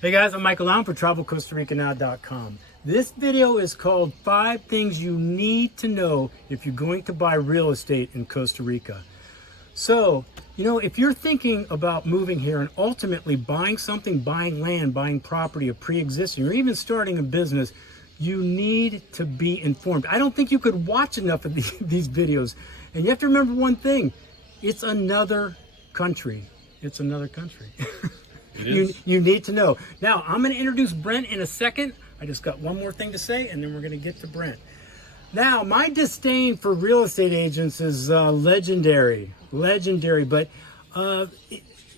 Hey guys, I'm Michael Long for TravelCostaRicaNow.com. This video is called 5 Things You Need to Know If You're Going to Buy Real Estate in Costa Rica. So, if you're thinking about moving here and ultimately buying something, buying land, buying property, a pre-existing, or even starting a business, you need to be informed. I don't think you could watch enough of these videos. And you have to remember one thing, it's another country. It's another country. You need to know. Now, I'm going to introduce Brent in a second. I just got one more thing to say, and then we're going to get to Brent. Now, my disdain for real estate agents is legendary, but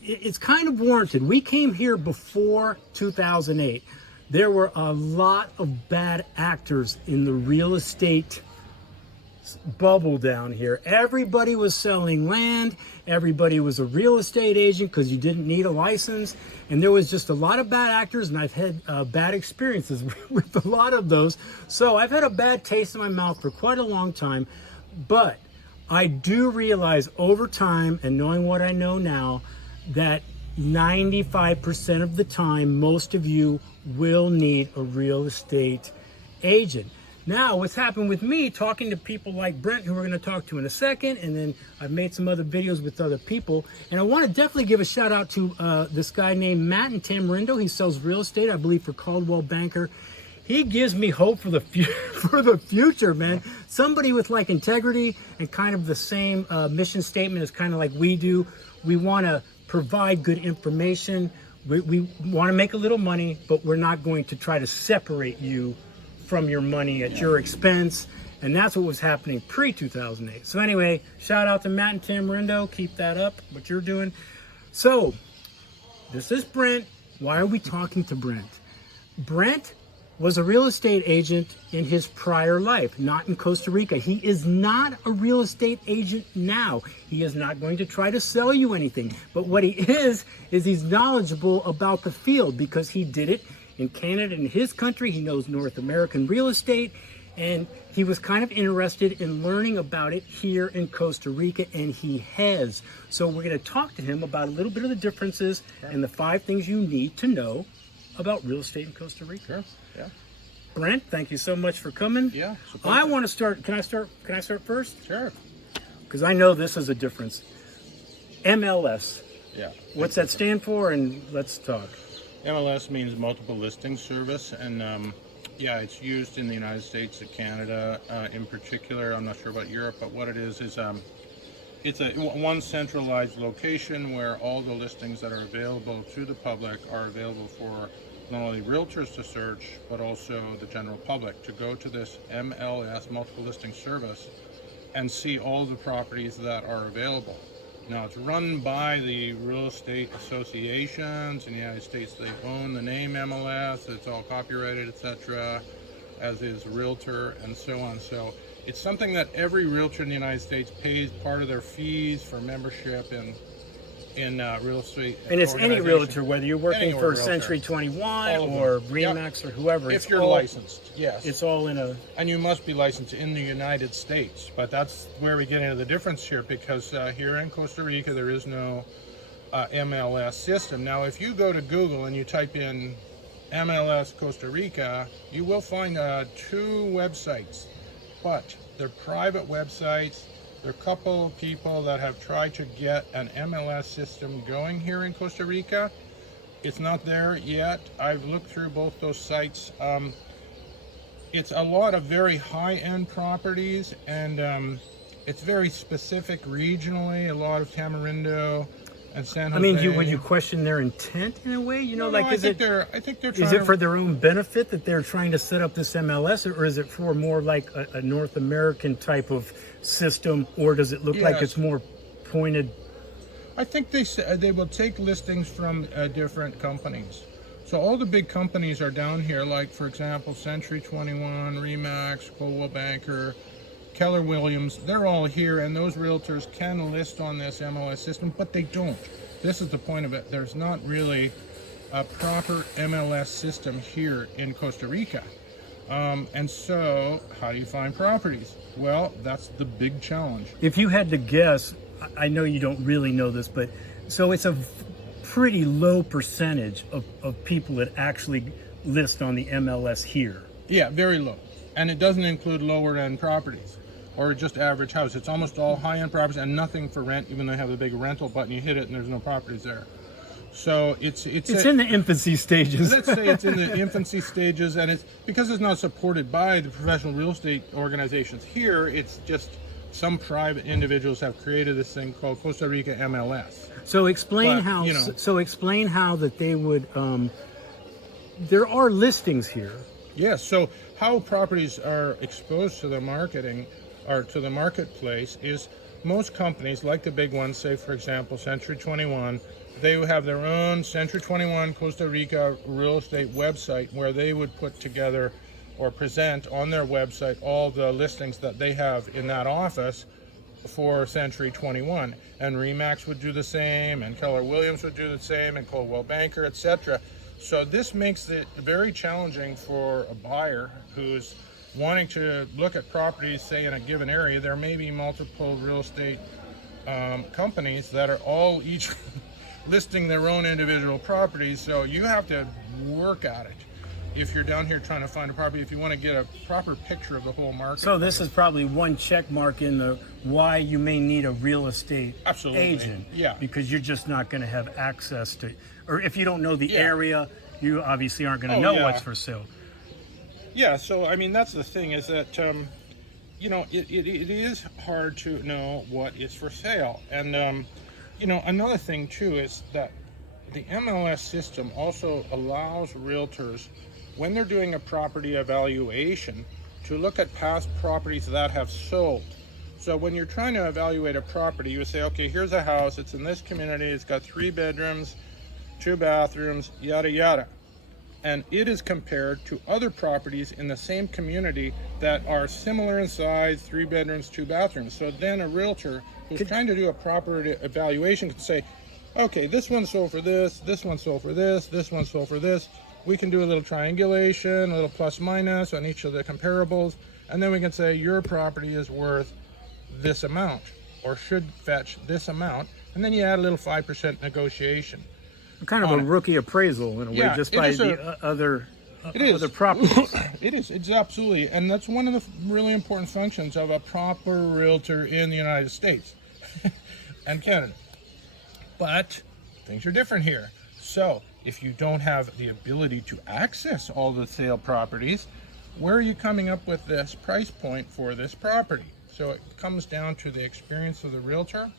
it's kind of warranted. We came here before 2008. There were a lot of bad actors in the real estate bubble down here. Everybody was selling land. Everybody was a real estate agent because you didn't need a license. And there was just a lot of bad actors, and I've had bad experiences with a lot of those. So I've had a bad taste in my mouth for quite a long time. But I do realize over time, and knowing what I know now, that 95% of the time, most of you will need a real estate agent. Now, what's happened with me, talking to people like Brent, who we're going to talk to in a second, and then I've made some other videos with other people, and I want to definitely give a shout out to this guy named Matt in Tamarindo. He sells real estate, I believe, for Coldwell Banker. He gives me hope for the future, man. Somebody with like integrity and kind of the same mission statement as kind of like we do. We want to provide good information. We want to make a little money, but we're not going to try to separate you from your money at your expense, and that's what was happening pre-2008. So anyway, shout out to Matt and Tamarindo. Keep that up, what you're doing. So this is Brent. Why are we talking to Brent? Brent was a real estate agent in his prior life, not in Costa Rica. He is not a real estate agent now. He is not going to try to sell you anything, but what he is he's knowledgeable about the field because he did it in Canada, in his country. He knows North American real estate, and he was kind of interested in learning about it here in Costa Rica, and he has. So we're going to talk to him about a little bit of the differences and the 5 things you need to know about real estate in Costa Rica. Sure. Yeah. Brent, thank you so much for coming. Yeah. I want to start. Can I start first? Sure. Because I know this is a difference. MLS. Yeah. What's that stand for? And let's talk. MLS means multiple listing service, and yeah, it's used in the United States and Canada in particular. I'm not sure about Europe, but what it is it's one centralized location where all the listings that are available to the public are available for not only realtors to search, but also the general public to go to this MLS, multiple listing service, and see all the properties that are available. Now, it's run by the real estate associations in the United States. They own the name MLS, it's all copyrighted, etc., as is realtor and so on. So it's something that every realtor in the United States pays part of their fees for membership in real estate. And it's any realtor, whether you're working for realtor. Century 21 or Remax or whoever. If you're licensed, yes. It's all in a... And you must be licensed in the United States. But that's where we get into the difference here, because here in Costa Rica, there is no MLS system. Now, if you go to Google and you type in MLS Costa Rica, you will find 2 websites, but they're private websites. There are a couple of people that have tried to get an MLS system going here in Costa Rica. It's not there yet. I've looked through both those sites. It's a lot of very high-end properties, and it's very specific regionally. A lot of Tamarindo and San Jose. I mean, would you question their intent in a way? I think they're trying. Is it for their own benefit that they're trying to set up this MLS, or is it for more like a North American type of system, or does it look like it's more pointed? I think they will take listings from different companies. So all the big companies are down here, like for example, Century 21, Remax, Coldwell Banker, Keller Williams. They're all here, and those realtors can list on this MLS system, but they don't. This is the point of it. There's not really a proper MLS system here in Costa Rica. And so how do you find properties? Well, that's the big challenge. If you had to guess, I know you don't really know this, but so it's a pretty low percentage of people that actually list on the MLS here. Yeah, very low. And it doesn't include lower end properties or just average house. It's almost all high end properties and nothing for rent, even though they have the big rental button. You hit it and there's no properties there. So it's in the infancy stages. Let's say it's in the infancy stages, and it's because it's not supported by the professional real estate organizations. Here, it's just some private individuals have created this thing called Costa Rica MLS. So explain But, how. you know- So explain how that they would. There are listings here. Yes. So how properties are exposed to the marketing or to the marketplace is most companies, like the big ones, say for example Century 21. They would have their own Century 21 Costa Rica real estate website where they would put together or present on their website all the listings that they have in that office for Century 21. And Remax would do the same, and Keller Williams would do the same, and Coldwell Banker, etc. So this makes it very challenging for a buyer who's wanting to look at properties, say in a given area. There may be multiple real estate companies that are all each listing their own individual properties, so you have to work at it if you're down here trying to find a property, if you want to get a proper picture of the whole market. So this is probably one check mark in the why you may need a real estate Absolutely. agent. Yeah. Because you're just not going to have access to, or if you don't know the Yeah. area, you obviously aren't going to Oh, know yeah. what's for sale. Yeah, so I mean that's the thing is that it is hard to know what is for sale. And another thing too is that the MLS system also allows realtors, when they're doing a property evaluation, to look at past properties that have sold. So when you're trying to evaluate a property, you say, okay, here's a house, it's in this community, it's got 3 bedrooms, 2 bathrooms, yada yada. And it is compared to other properties in the same community that are similar in size, 3 bedrooms, 2 bathrooms. So then a realtor who's trying to do a proper evaluation can say, okay, this one sold for this one sold for this one sold for this. We can do a little triangulation, a little plus minus on each of the comparables, and then we can say your property is worth this amount or should fetch this amount, and then you add a little 5% negotiation. Kind of a rookie appraisal in a way, Yeah, just it by is the other properties. it is. It's absolutely, and that's one of the really important functions of a proper realtor in the United States and Canada. But things are different here. So if you don't have the ability to access all the sale properties, where are you coming up with this price point for this property? So it comes down to the experience of the realtor.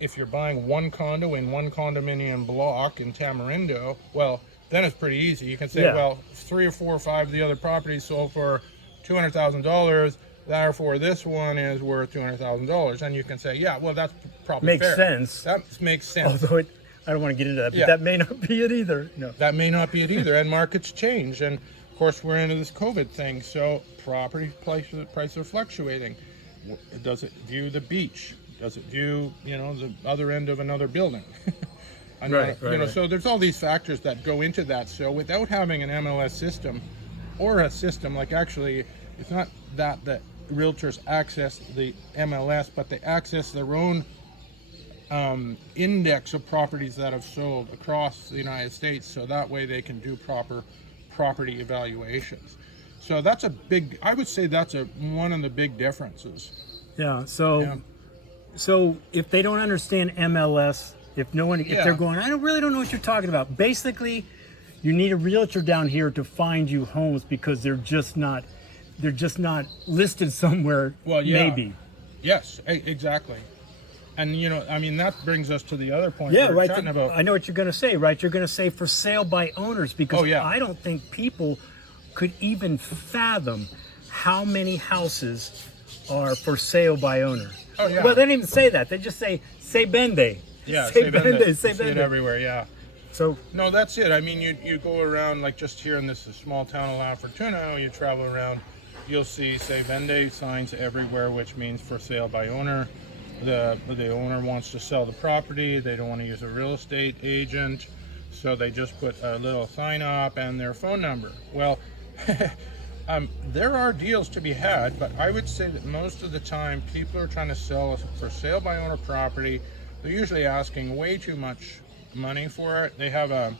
If you're buying one condo in one condominium block in Tamarindo, well, then it's pretty easy. You can say, well, 3 or 4 or 5 of the other properties sold for $200,000. Therefore, this one is worth $200,000. And you can say, yeah, well, that's probably Makes fair. sense. That makes sense. Although I don't want to get into that, but Yeah. that may not be it either. No. That may not be it either. And markets change. And of course, we're into this COVID thing. So property prices are fluctuating. Does it view the beach? Does it view, the other end of another building? Right. So there's all these factors that go into that. So without having an MLS system or a system like actually, it's not that realtors access the MLS, but they access their own index of properties that have sold across the United States. So that way they can do proper property evaluations. So that's I would say that's one of the big differences. Yeah. So if they don't understand MLS, if they're going, I really don't know what you're talking about. Basically, you need a realtor down here to find you homes because they're just not listed somewhere. Well, yeah. Maybe. Yes, exactly. And that brings us to the other point. Yeah, we were right. chatting about. I know what you're going to say, right? You're going to say for sale by owners because I don't think people could even fathom how many houses are for sale by owner. Oh, yeah. Well, they don't even say that. They just say bende. Yeah, say bende. You Say see it bende. everywhere, yeah. So No, that's it. I mean, you go around, like just here in this small town of La Fortuna, you travel around, you'll see say vende signs everywhere, which means for sale by owner. The owner wants to sell the property. They don't want to use a real estate agent, so they just put a little sign up and their phone number. Well, there are deals to be had, but I would say that most of the time people are trying to sell for sale by owner property. They're usually asking way too much money for it. They have an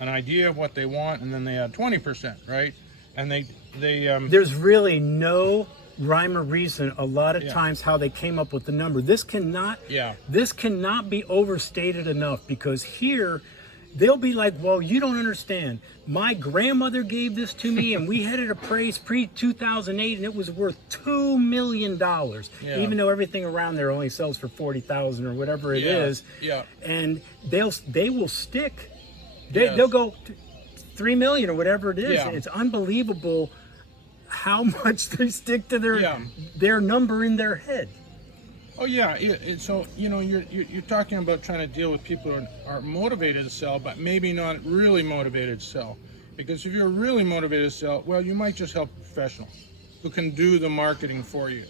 idea of what they want, and then they add 20%, right? And they there's really no rhyme or reason a lot of times how they came up with the number. This cannot be overstated enough, because here they'll be like, well, you don't understand. My grandmother gave this to me and we had it appraised pre-2008 and it was worth $2 million. Even though everything around there only sells for $40,000 or whatever it is. And they will stick. They'll go $3 million or whatever it is. It's unbelievable how much they stick to their number in their head. Oh yeah, so you're talking about trying to deal with people who are motivated to sell, but maybe not really motivated to sell. Because if you're really motivated to sell, well, you might just help a professional who can do the marketing for you.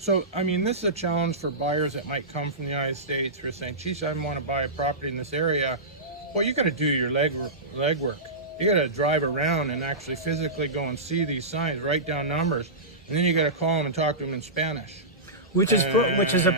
So I mean, this is a challenge for buyers that might come from the United States who are saying, geez, I want to buy a property in this area. Well, you got to do your legwork. You got to drive around and actually physically go and see these signs, write down numbers, and then you got to call them and talk to them in Spanish. Which is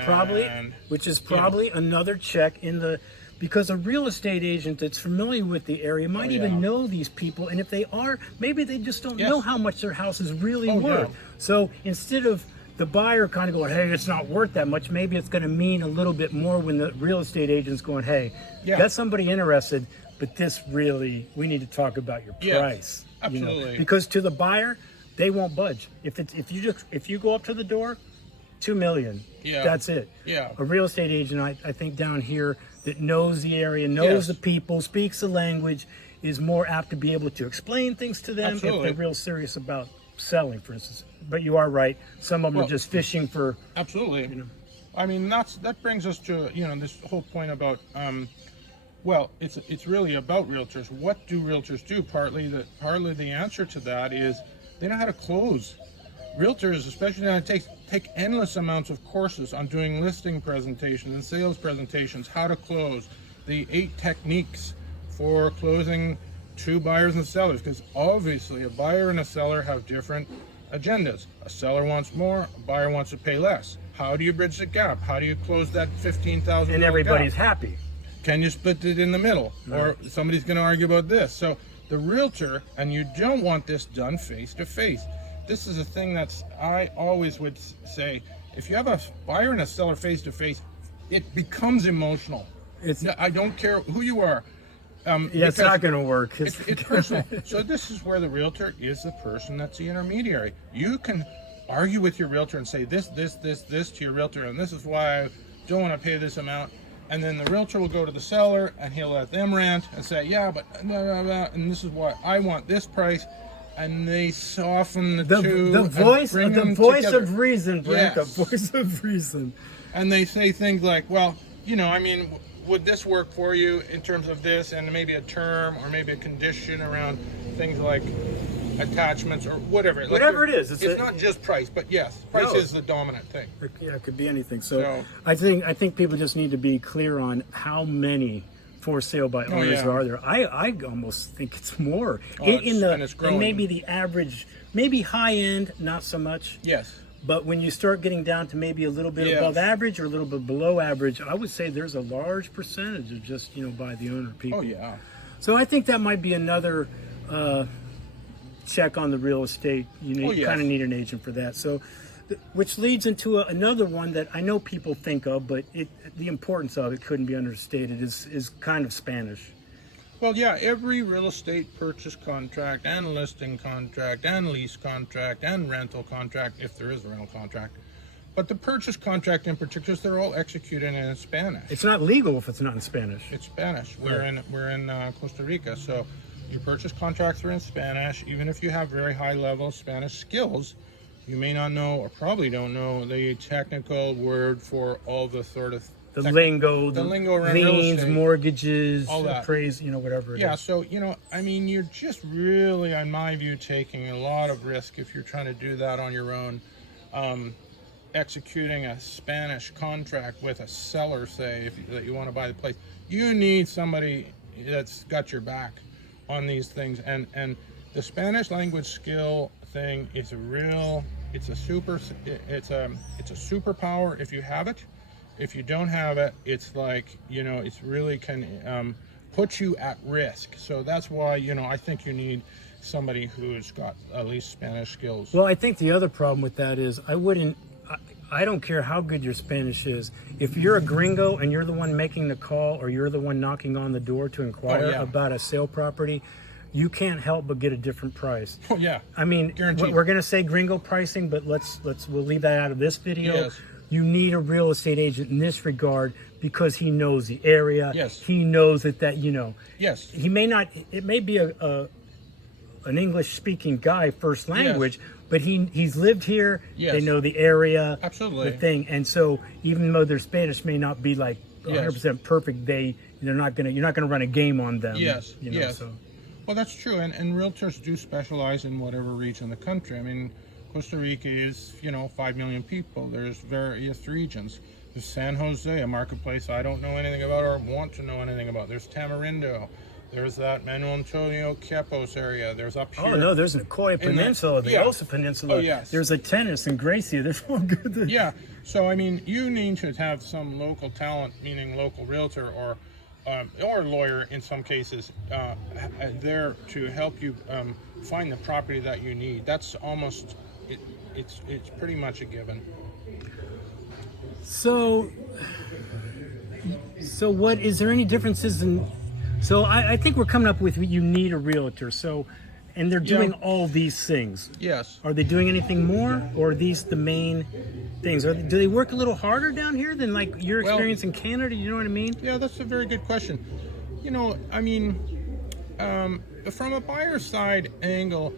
probably another check in the, because a real estate agent that's familiar with the area might even know these people, and if they are, maybe they just don't know how much their house is really worth. So instead of the buyer kind of going, hey, it's not worth that much, maybe it's going to mean a little bit more when the real estate agent's going, hey, got somebody interested, but this really, we need to talk about your price. Absolutely. Because to the buyer, they won't budge. If you go up to the door, $2 million. That's it. A real estate agent, I think down here that knows the area, knows the people, speaks the language, is more apt to be able to explain things to them if they're real serious about selling, for instance. But you are right. Some of them are just fishing for. Absolutely. I mean, that brings us to this whole point about. Well, it's really about realtors. What do realtors do? Partly the answer to that is they know how to close. Realtors, especially in the United States, take endless amounts of courses on doing listing presentations and sales presentations, how to close, the 8 techniques for closing 2 buyers and sellers, because obviously a buyer and a seller have different agendas. A seller wants more, a buyer wants to pay less. How do you bridge the gap? How do you close that $15,000 and everybody's happy? Can you split it in the middle? Or somebody's going to argue about this. So the realtor, and you don't want this done face to face. This is a thing I always would say, if you have a buyer and a seller face to face, it becomes emotional. I don't care who you are. It's not going to work. It's personal. So this is where the realtor is the person that's the intermediary. You can argue with your realtor and say this to your realtor, and this is why I don't want to pay this amount. And then the realtor will go to the seller and he'll let them rant and say, yeah, but blah, blah, blah, and this is why I want this price. And they soften the two. The voice together. of reason, Brent. Yes. The voice of reason. And they say things like, well, I mean, would this work for you in terms of this, and maybe a term or maybe a condition around things like attachments or whatever. Whatever it is. It's not just price, but yes, price is the dominant thing. Yeah, it could be anything. So I think people just need to be clear on how many for sale by owners are there. I almost think it's more. It's growing. And maybe the average, maybe high end, not so much. Yes. But when you start getting down to maybe a little bit above average or a little bit below average, I would say there's a large percentage of just, by the owner people. Oh, yeah. So I think that might be another check on the real estate. You kind of need an agent for that. So, which leads into another one that I know people think of, but the importance of it couldn't be understated, is kind of Spanish. Well, yeah, every real estate purchase contract and listing contract and lease contract and rental contract, if there is a rental contract, but the purchase contract in particular, they're all executed in Spanish. It's not legal if it's not in Spanish. It's Spanish. We're in Costa Rica, so your purchase contracts are in Spanish. Even if you have very high level Spanish skills, you may not know or probably don't know the technical word for all the sort of the lingo around liens, mortgages, all that. appraise, whatever it is. Yeah, so, I mean, you're just really, in my view, taking a lot of risk if you're trying to do that on your own. Executing a Spanish contract with a seller, say, that you want to buy the place. You need somebody that's got your back on these things. And the Spanish language skill thing is it's a superpower if you have it. If you don't have it, it's like, it's really can put you at risk. So that's why, I think you need somebody who's got at least Spanish skills. Well, I think the other problem with that is I don't care how good your Spanish is. If you're a gringo and you're the one making the call, or you're the one knocking on the door to inquire about a sale property, you can't help but get a different price. Oh yeah. I mean, guaranteed. We're going to say gringo pricing, but we'll leave that out of this video. Yes. You need a real estate agent in this regard because he knows the area. Yes. He knows that Yes. he may not, it may be an English speaking guy first language, but he's lived here. Yes. They know the area. Absolutely. The thing. And so even though their Spanish may not be like 100% perfect, you're not going to run a game on them. Yes. Yes. So. Well, that's true, and realtors do specialize in whatever region of the country. I mean, Costa Rica is, 5 million people. There's various regions. There's San Jose, a marketplace I don't know anything about or want to know anything about. There's Tamarindo. There's that Manuel Antonio Quepos area. There's up here. Oh, no, there's an Nicoya Peninsula, the Osa Peninsula. Oh, yes. There's a tennis in Gracia. There's all good. Yeah. So, I mean, you need to have some local talent, meaning local realtor or lawyer in some cases, there to help you find the property that you need. That's almost, it's pretty much a given. So what, is there any differences in, so I think we're coming up with, you need a realtor. So, and they're doing all these things. Yes. Are they doing anything more, or are these the main things? Do they work a little harder down here than like your experience in Canada? You know what I mean? Yeah, that's a very good question. I mean, from a buyer side angle,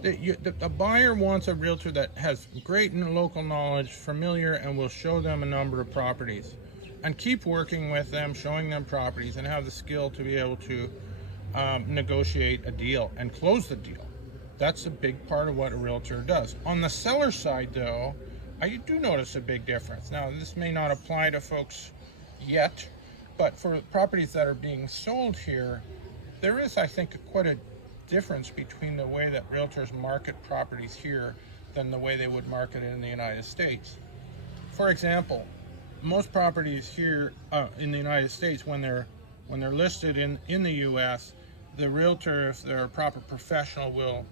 the buyer wants a realtor that has great local knowledge, familiar, and will show them a number of properties, and keep working with them, showing them properties, and have the skill to be able to negotiate a deal and close the deal. That's a big part of what a realtor does. On the seller side, though, I do notice a big difference. Now, this may not apply to folks yet, but for properties that are being sold here, there is, I think, quite a difference between the way that realtors market properties here than the way they would market it in the United States. For example, most properties here in the United States, when they're listed in the U.S., the realtor, if they're a proper professional, will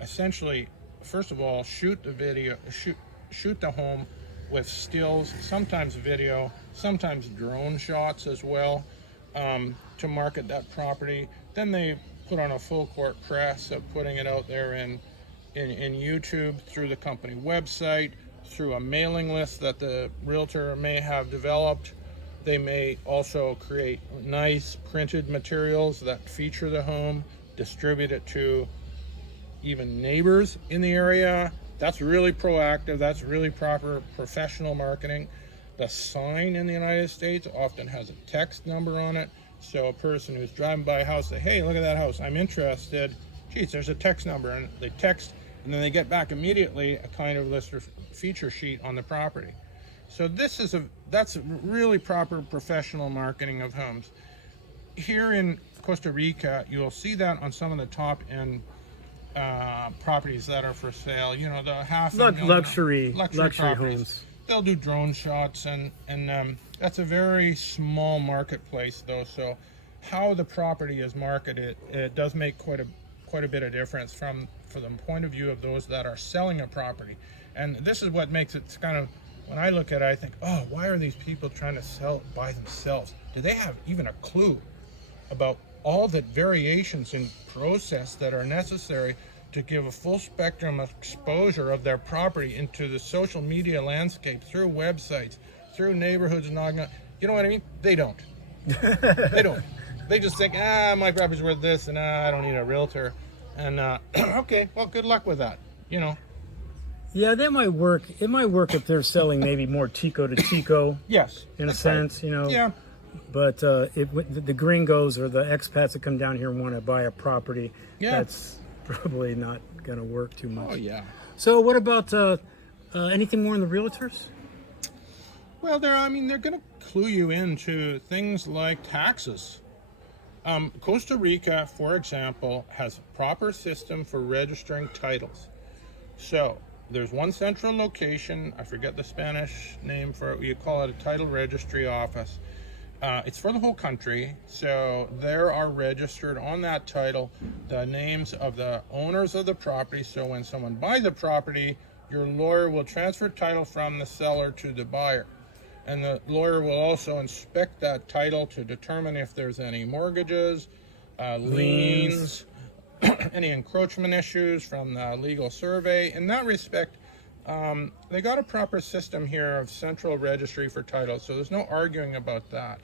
essentially, first of all, shoot the home with stills, sometimes video, sometimes drone shots as well, to market that property. Then they put on a full court press of putting it out there in YouTube, through the company website, through a mailing list that the realtor may have developed. They may also create nice printed materials that feature the home, distribute it to even neighbors in the area. That's really proactive. That's really proper professional marketing. The sign in the United States often has a text number on it. So a person who's driving by a house say, hey, look at that house, I'm interested. Geez, there's a text number, and they text, and then they get back immediately a kind of list or feature sheet on the property. So that's really proper professional marketing of homes. Here in Costa Rica, you'll see that on some of the top end properties that are for sale. The luxury homes. They'll do drone shots, and that's a very small marketplace though. So how the property is marketed, it does make quite a bit of difference for the point of view of those that are selling a property. And this is what makes it kind of, when I look at it, I think, oh, why are these people trying to sell it by themselves? Do they have even a clue about all the variations in process that are necessary to give a full spectrum of exposure of their property into the social media landscape, through websites, through neighborhoods, and all that? You know what I mean? They don't. They don't. They just think, my property's worth this, and I don't need a realtor. And okay, well, good luck with that. Yeah, that might work. It might work if they're selling maybe more Tico to Tico. Yes. In a sense, Yeah. But if the gringos or the expats that come down here and want to buy a property, that's probably not going to work too much. Oh, yeah. So what about anything more in the realtors? Well, they're going to clue you into things like taxes. Costa Rica, for example, has a proper system for registering titles. So there's one central location. I forget the Spanish name for it. You call it a title registry office. It's for the whole country, so there are registered on that title the names of the owners of the property. So when someone buys the property, your lawyer will transfer title from the seller to the buyer. And the lawyer will also inspect that title to determine if there's any mortgages, liens, any encroachment issues from the legal survey. In that respect, they got a proper system here of central registry for title, so there's no arguing about that.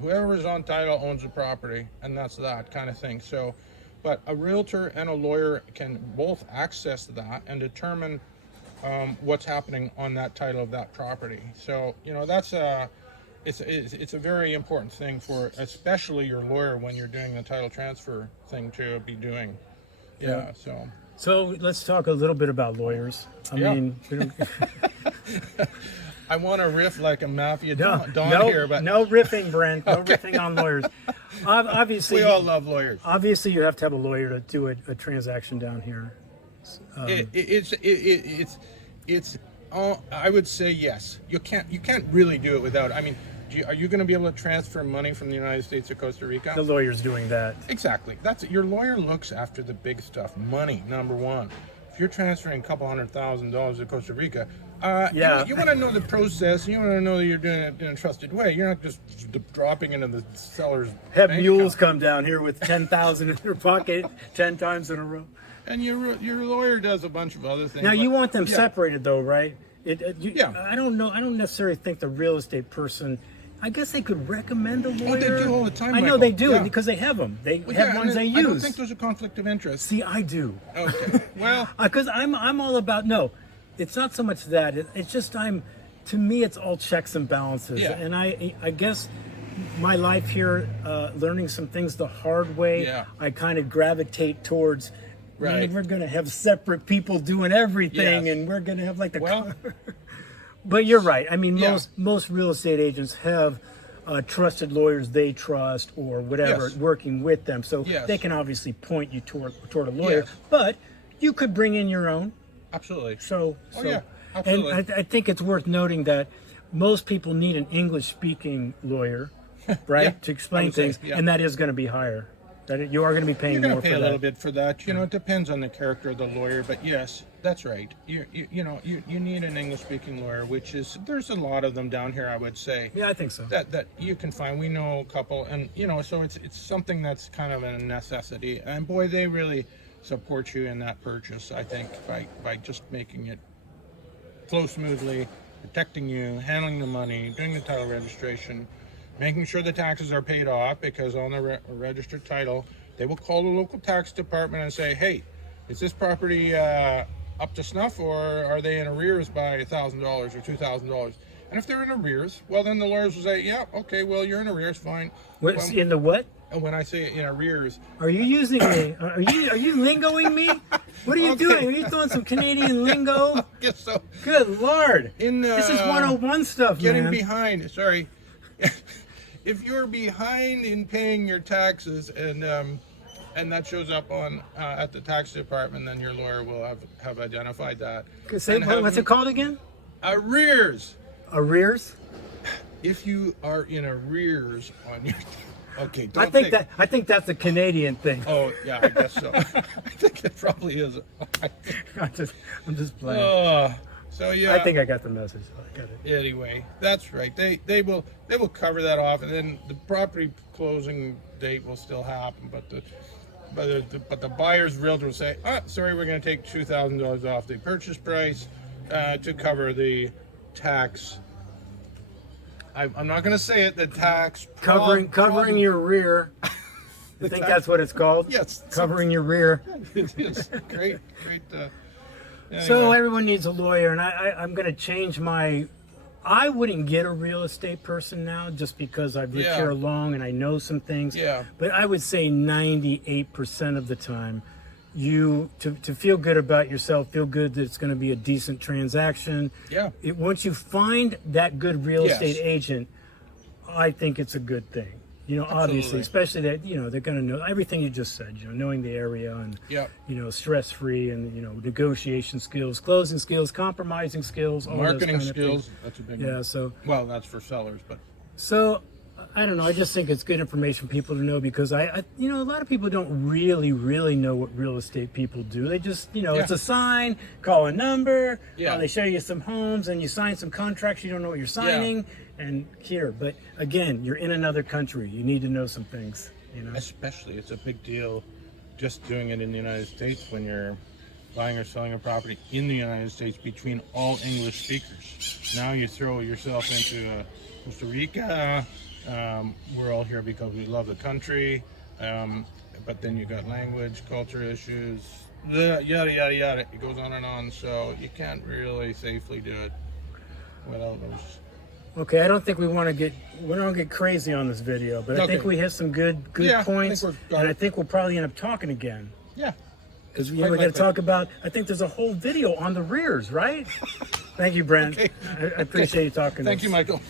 Whoever is on title owns the property, and that's that kind of thing. So, but a realtor and a lawyer can both access that and determine what's happening on that title of that property. So, you know, that's it's a very important thing for especially your lawyer when you're doing the title transfer thing to be doing. Yeah. So let's talk a little bit about lawyers. I mean, we don't... I want to riff like a mafia don here, but no riffing, Brent. No riffing on lawyers. Obviously, we all love lawyers. Obviously, you have to have a lawyer to do a transaction down here. It's I would say yes. You can't really do it without. I mean, are you going to be able to transfer money from the United States to Costa Rica? The lawyer's doing that. Exactly. That's your lawyer looks after the big stuff. Money, number one. If you're transferring a couple $100,000 to Costa Rica, you want to know the process. You want to know that you're doing it in a trusted way. You're not just dropping into the seller's. Have mules come down here with 10,000 in their pocket 10 times in a row. And your lawyer does a bunch of other things. Now you want them separated, though, right? I don't know. I don't necessarily think the real estate person. I guess they could recommend a lawyer. Oh, they do all the time. I know they do because they have them. They have ones they use. I don't think there's a conflict of interest. See, I do. Okay. Well, because I'm all about no. It's not so much that. It's just to me, it's all checks and balances. Yeah. And I guess my life here, learning some things the hard way, I kind of gravitate towards. Right. We're going to have separate people doing everything, and we're going to have like the. But you're right. I mean, most real estate agents have trusted lawyers they trust or whatever working with them, so they can obviously point you toward a lawyer. But you could bring in your own. Absolutely. Absolutely. And I think it's worth noting that most people need an English-speaking lawyer, right, to explain things, and that is going to be higher. That you are going to be paying more for that. You're going to pay a little bit for that. You know, it depends on the character of the lawyer, but yes, that's right. You need an English-speaking lawyer, which is there's a lot of them down here, I would say. Yeah, I think so. That you can find. We know a couple, and so it's something that's kind of a necessity. And boy, they really support you in that purchase. I think by just making it flow smoothly, protecting you, handling the money, doing the title registration. Making sure the taxes are paid off, because on the registered title, they will call the local tax department and say, hey, is this property up to snuff, or are they in arrears by $1,000 or $2,000? And if they're in arrears, well, then the lawyers will say, yeah, okay, well, you're in arrears, fine. What's in the what? And when I say in arrears. Are you using me? Are you lingoing me? What are you doing? Are you throwing some Canadian lingo? I guess so. Good Lord. This is 101 stuff, getting behind, sorry. If you're behind in paying your taxes and that shows up on at the tax department, then your lawyer will have identified that. What's it called again? Arrears. Arrears? If you are in arrears on your okay, I think that's a Canadian thing. Oh yeah, I guess so. I think it probably is. I'm just playing. So yeah, I think I got the message. I got it. Anyway, that's right. They will cover that off, and then the property closing date will still happen. But the buyer's realtor will say, sorry, we're going to take $2,000 off the purchase price to cover the tax. I'm not going to say it. The tax covering your rear. I think that's what it's called. Yes, covering your rear. It is great. Anyway. So everyone needs a lawyer, and I'm going to change my. I wouldn't get a real estate person now just because I've lived here long and I know some things. Yeah. But I would say 98% of the time, to feel good about yourself, feel good that it's going to be a decent transaction. Yeah. Once you find that good real estate agent, I think it's a good thing. You know, obviously, Absolutely. especially that, you know, they're going to know everything you just said, you know, knowing the area and, Yeah. you know, stress-free and, you know, negotiation skills, closing skills, compromising skills, all those Marketing kind of skills. things. That's a big Yeah, one. so, Well, that's for sellers, but I don't know. I just think it's good information for people to know because you know, a lot of people don't really know what real estate people do. They just, you know, Yeah. it's a sign, call a number, Yeah. they show you some homes and you sign some contracts. You don't know what you're signing and here. But again, you're in another country. You need to know some things, you know. especially it's a big deal just doing it in the United States when you're buying or selling a property in the United States between all English speakers. Now you throw yourself into Costa Rica. We're all here because we love the country, but then you got language, culture issues, yada yada yada. It goes on and on. So you can't really safely do it without those. Okay, I don't think we don't get crazy on this video, but I think Okay. we hit some good Yeah, I points, think we're- and I think we'll probably end up talking again. Yeah. Because we Quite got to likely. talk about, I think there's a whole video on the rears, right? Thank you, Brent. Okay. I appreciate you talking to Thank us. you, Michael.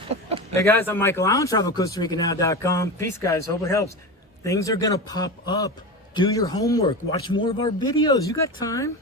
Hey guys, I'm Michael Allen, travelcostaricanow.com. Peace, guys. Hope it helps. Things are going to pop up. Do your homework. Watch more of our videos. You got time.